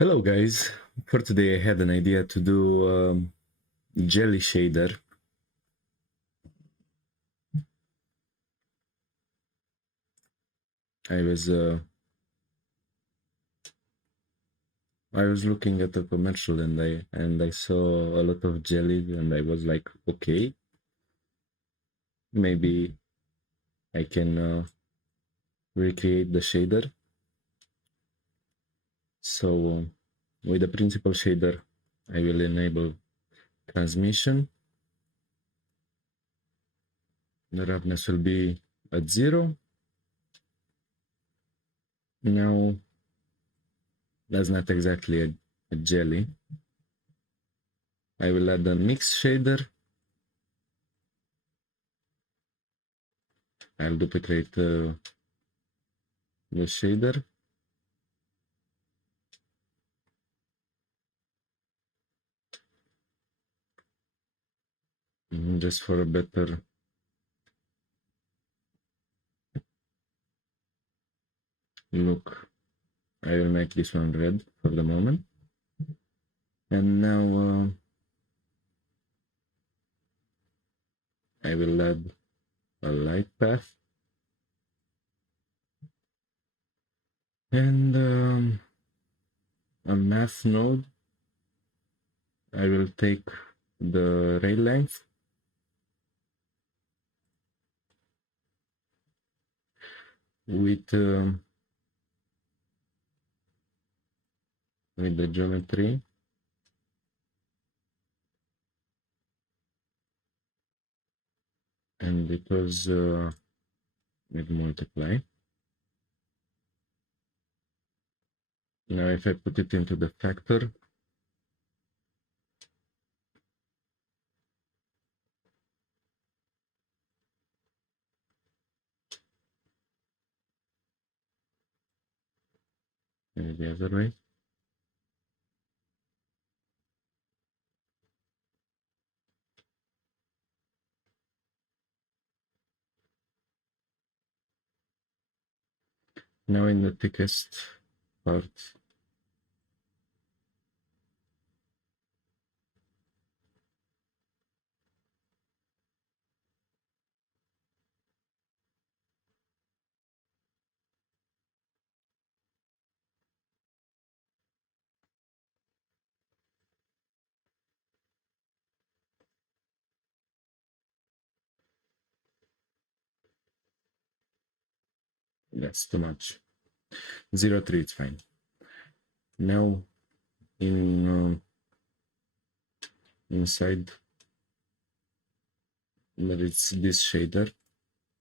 Hello guys, for today I had an idea to do jelly shader. I was uh, I was looking at a commercial and I saw a lot of jelly and I was like, okay, maybe I can recreate the shader. So with the principal shader, I will enable transmission. The roughness will be at 0. Now that's not exactly a jelly. I will add a mix shader. I'll duplicate the shader. Just for a better look, I will make this one red for the moment. And now I will add a light path. And a math node. I will take the ray length with the geometry. And it was with multiply. Now if I put it into the factor, maybe the other way. Now in the thickest part, that's too much. 0.3, it's fine. Now in inside there is this shader.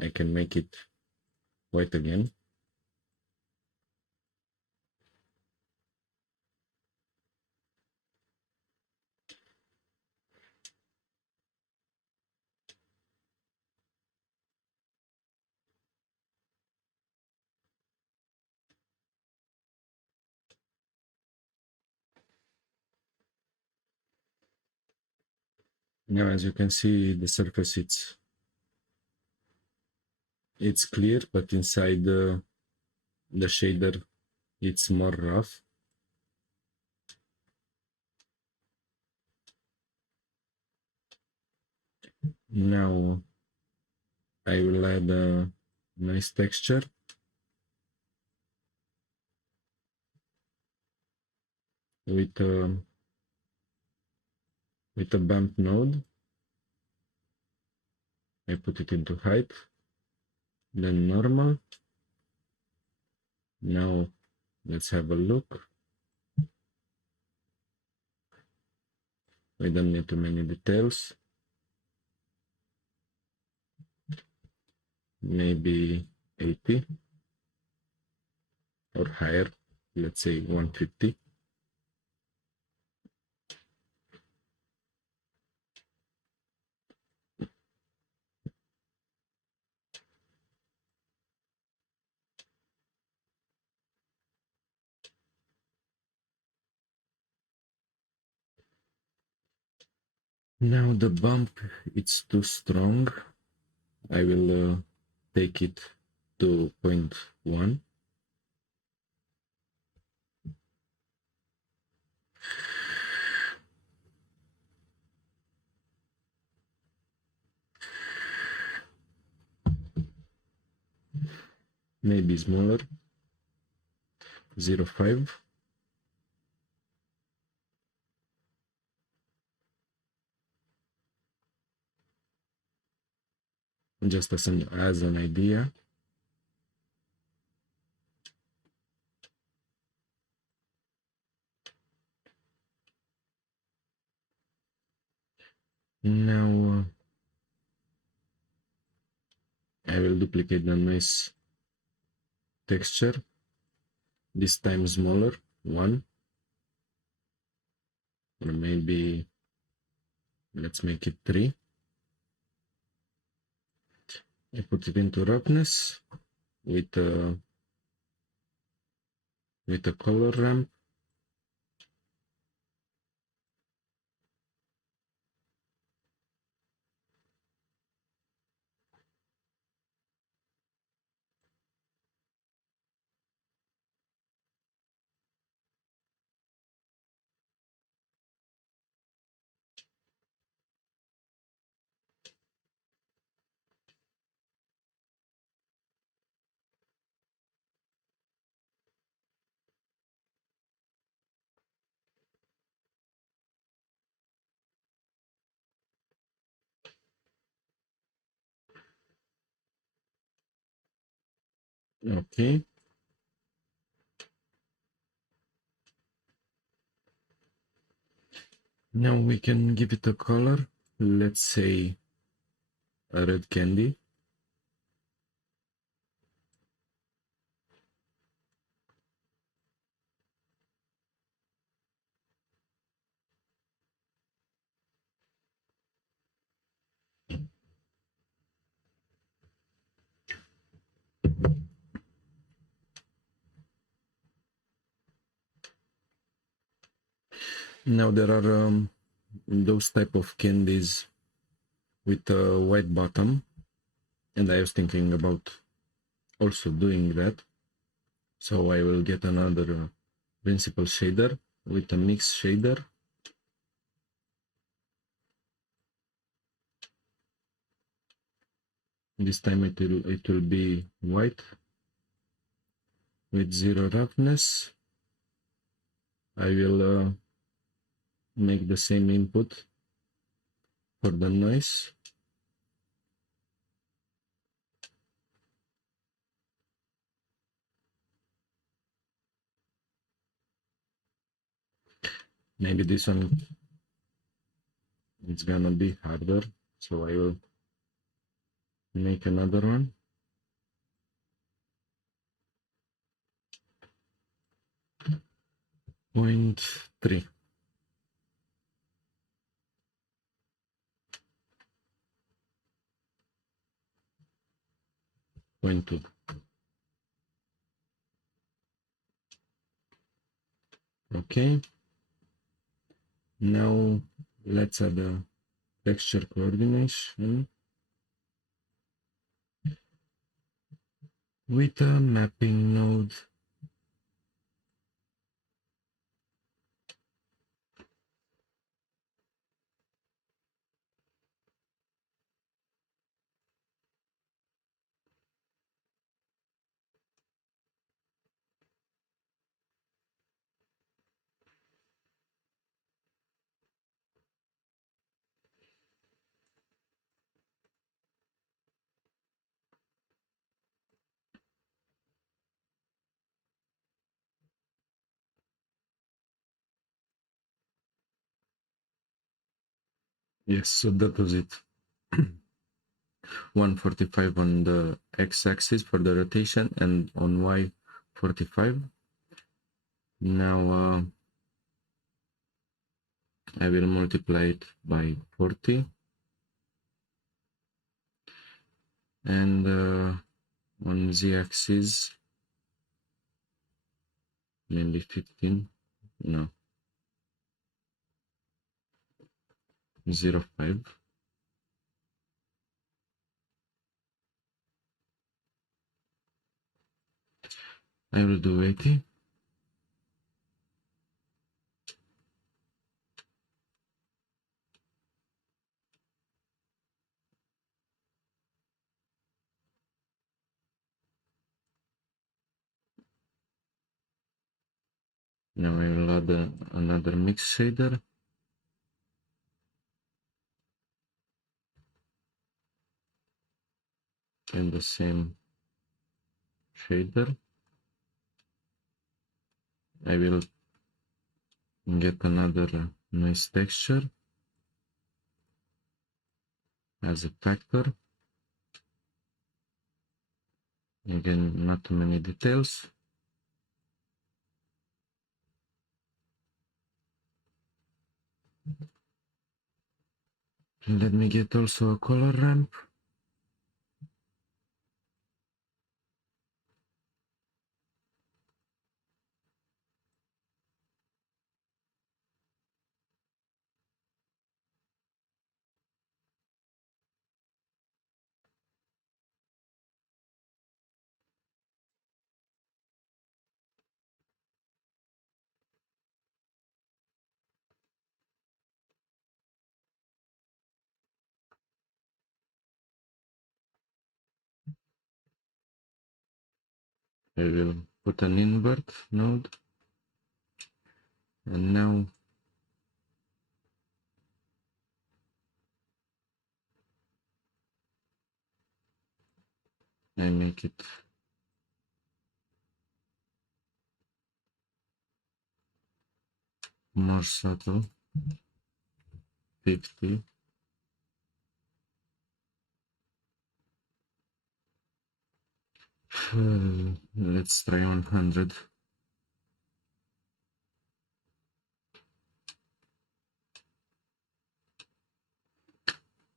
I can make it white again. Now as you can see, the surface it's clear, but inside the shader it's more rough. Now I will add a nice texture with a bump node. I put it into height, then normal. Now let's have a look. We don't need too many details. Maybe 80 or higher, let's say 150. Now the bump, it's too strong. I will take it to 0.1. maybe smaller, 0.5. Just as an idea. Now I will duplicate the noise texture, this time smaller, 1, or maybe let's make it 3. I put it into roughness with a color ramp. Okay. Now we can give it a color, let's say a red candy. Now there are those type of candies with a white bottom, and I was thinking about also doing that. So I will get another principal shader with a mix shader. This time it will be white with 0 roughness. I will make the same input for the noise. Maybe this one it's gonna be harder, so I will make another one. Point 3. Point 2. Okay. Now let's add a texture coordination with a mapping node. Yes, so that was it. 145 on the x-axis for the rotation and on y 45. Now I will multiply it by 40 and on z-axis maybe 15, no, 0.5. I will do 80. Now I will add another mix shader. And the same shader. I will get another nice texture as a factor. Again, not too many details. Let me get also a color ramp. I will put an invert node. And now I make it more subtle. 50. Let's try 100.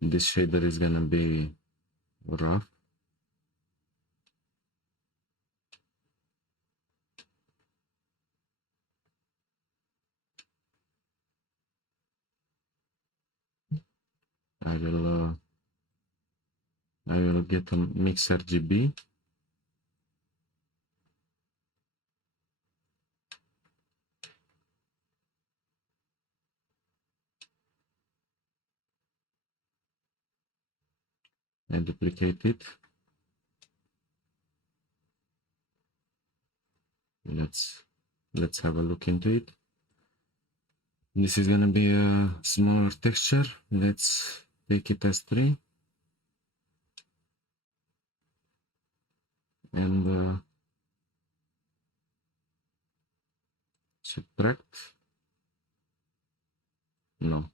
This shader is gonna be rough. I will get a mix RGB. And duplicate it. Let's have a look into it. This is gonna be a smaller texture. Let's take it as 3 and subtract. No.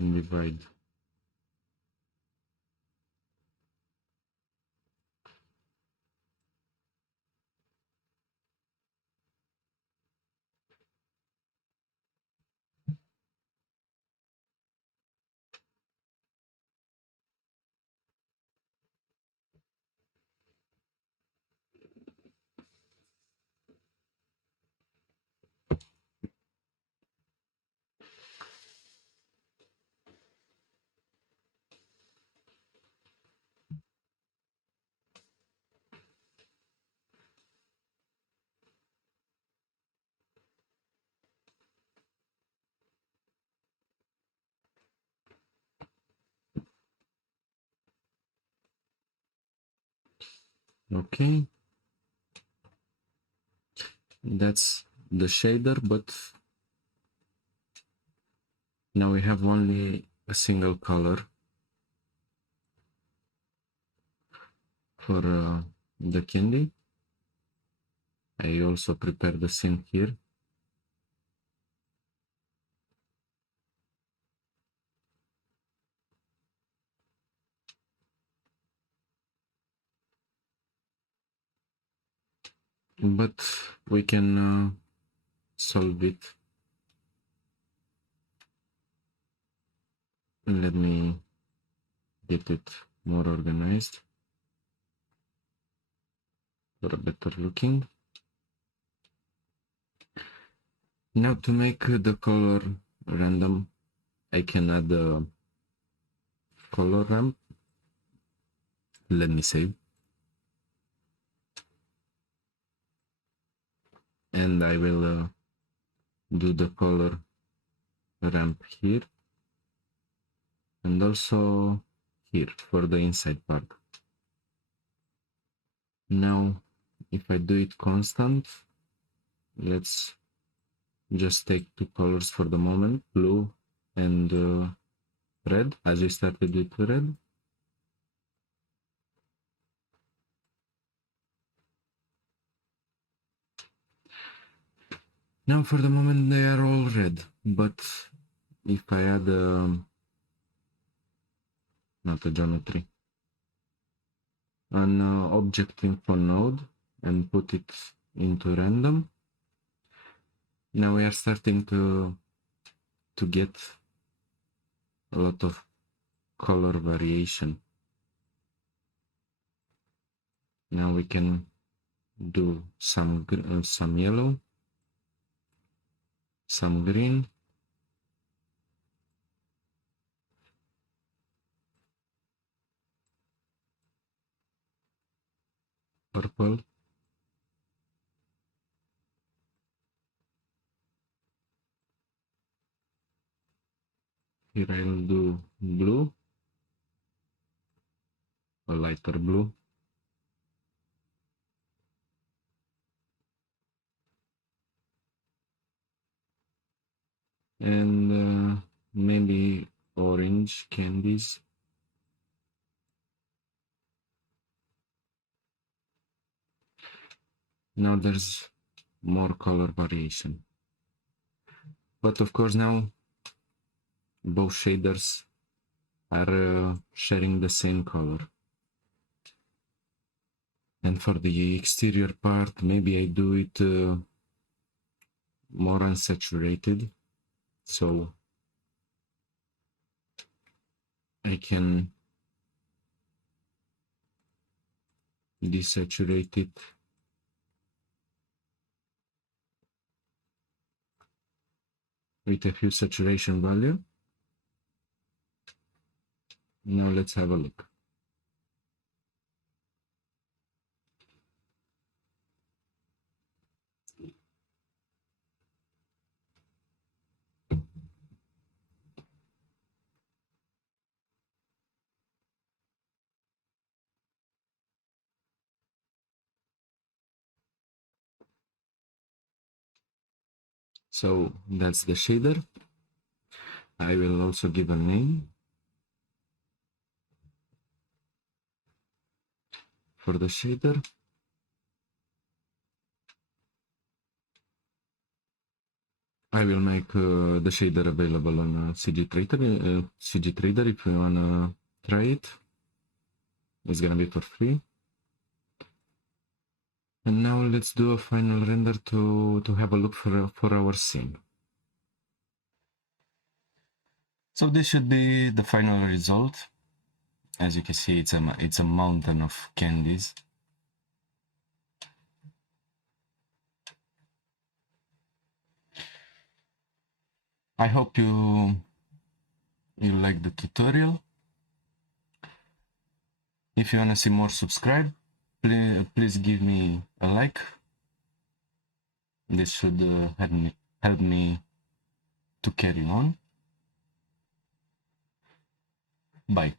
And divide. Okay. That's the shader, but now we have only a single color for the candy. I also prepare the same here. But we can solve it. Let me get it more organized for a better looking. Now to make the color random, I can add a color ramp. Let me save. And I will do the color ramp here and also here for the inside part. Now if I do it constant, let's just take two colors for the moment, blue and red, as we started with red. Now for the moment they are all red, but if I add not a geometry, an object info node and put it into random, now we are starting to get a lot of color variation. Now we can do some yellow, some green, purple, here I will do blue, a lighter blue, and maybe orange candies. Now there's more color variation, but of course now both shaders are sharing the same color. And for the exterior part, maybe I do it more unsaturated, so I can desaturate it with a few saturation value. Now let's have a look. So that's the shader. I will also give a name for the shader. I will make the shader available on CG Trader if you wanna try it. It's gonna be for free. And now let's do a final render to have a look for our scene. So this should be the final result. As you can see, it's a mountain of candies. I hope you like the tutorial. If you wanna see more, subscribe. Please give me a like. This should help me to carry on. Bye.